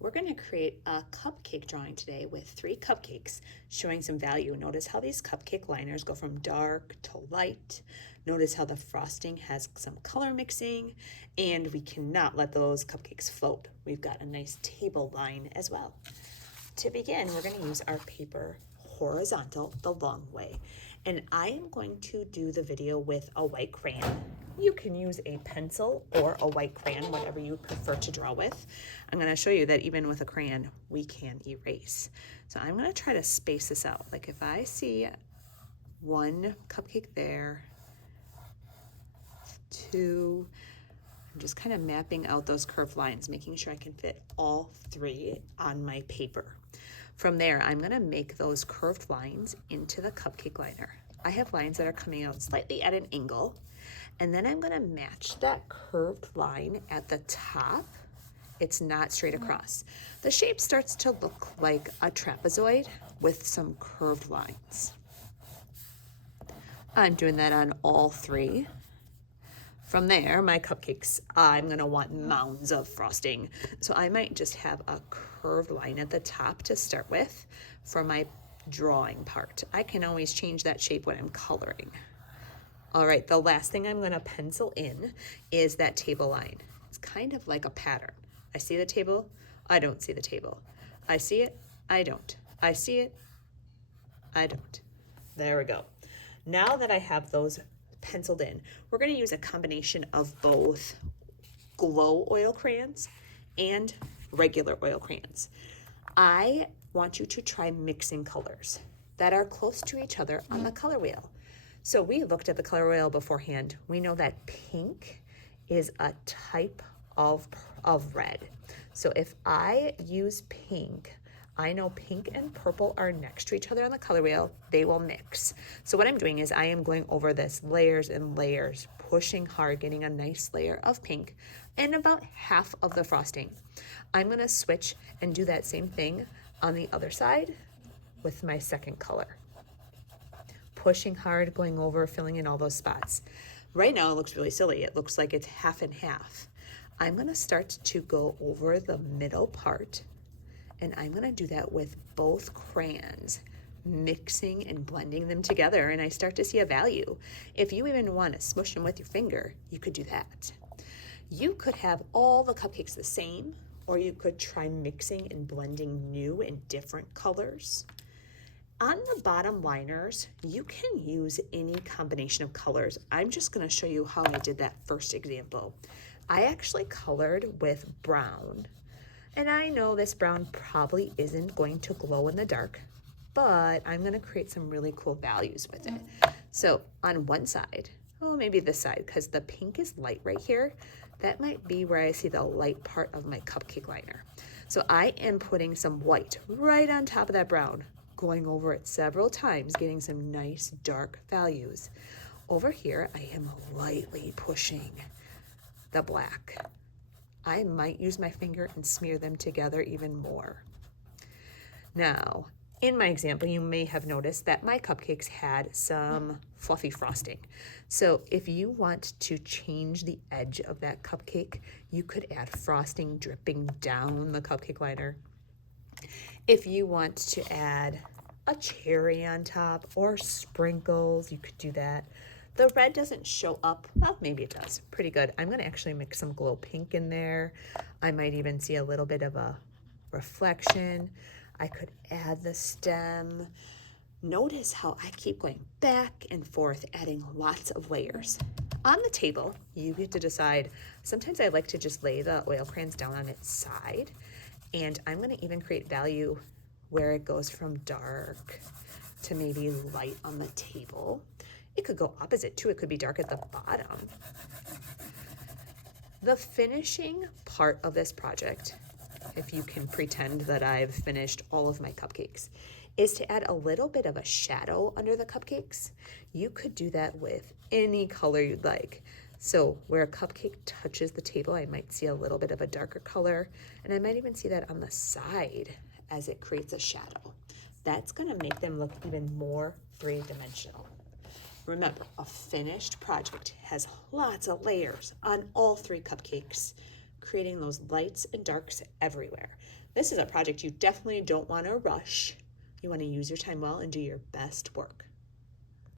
We're going to create a cupcake drawing today with 3 cupcakes showing some value. Notice how these cupcake liners go from dark to light. Notice how the frosting has some color mixing, and we cannot let those cupcakes float. We've got a nice table line as well. To begin, we're going to use our paper horizontal the long way, and I am going to do the video with a white crayon. You can use a pencil or a white crayon, whatever you prefer to draw with. I'm going to show you that even with a crayon, we can erase. So I'm going to try to space this out. Like if I see one cupcake there, 2, I'm just kind of mapping out those curved lines, making sure I can fit all 3 on my paper. From there, I'm going to make those curved lines into the cupcake liner. I have lines that are coming out slightly at an angle, and then I'm going to match that curved line at the top. It's not straight across. The shape starts to look like a trapezoid with some curved lines. I'm doing that on all 3. From there, my cupcakes, I'm going to want mounds of frosting. So I might just have a curved line at the top to start with for my drawing part. I can always change that shape when I'm coloring. All right, the last thing I'm going to pencil in is that table line. It's kind of like a pattern. I see the table, I don't see the table. I see it, I don't. I see it, I don't. There we go. Now that I have those penciled in, we're going to use a combination of both glow oil crayons and regular oil crayons. I want you to try mixing colors that are close to each other on the color wheel. So we looked at the color wheel beforehand. We know that pink is a type of red. So if I use pink, I know pink and purple are next to each other on the color wheel. They will mix. So what I'm doing is I am going over this layers and layers, pushing hard, getting a nice layer of pink and about half of the frosting. I'm going to switch and do that same thing on the other side with my second color. Pushing hard, going over, filling in all those spots. Right now it looks really silly. It looks like it's half and half. I'm going to start to go over the middle part, and I'm going to do that with both crayons, mixing and blending them together, and I start to see a value. If you even want to smush them with your finger, you could do that. You could have all the cupcakes the same, or you could try mixing and blending new and different colors. On the bottom liners, you can use any combination of colors. I'm just going to show you how I did that first example. I actually colored with brown, and I know this brown probably isn't going to glow in the dark, but I'm going to create some really cool values with it. So on one side, oh, maybe this side, because the pink is light right here, that might be where I see the light part of my cupcake liner. So I am putting some white right on top of that brown, going over it several times, getting some nice dark values. Over here, I am lightly pushing the black. I might use my finger and smear them together even more. Now, in my example, you may have noticed that my cupcakes had some fluffy frosting. So if you want to change the edge of that cupcake, you could add frosting dripping down the cupcake liner. If you want to add a cherry on top or sprinkles, you could do that. The red doesn't show up. Well, maybe it does. Pretty good. I'm going to actually mix some glow pink in there. I might even see a little bit of a reflection. I could add the stem. Notice how I keep going back and forth, adding lots of layers. On the table, you get to decide. Sometimes I like to just lay the oil crayons down on its side, and I'm going to even create value where it goes from dark to maybe light on the table. It could go opposite too. It could be dark at the bottom. The finishing part of this project, if you can pretend that I've finished all of my cupcakes, is to add a little bit of a shadow under the cupcakes. You could do that with any color you'd like. So where a cupcake touches the table, I might see a little bit of a darker color, and I might even see that on the side as it creates a shadow. That's going to make them look even more three-dimensional. Remember, a finished project has lots of layers on all 3 cupcakes. creating those lights and darks everywhere. This is a project you definitely don't want to rush. You want to use your time well and do your best work.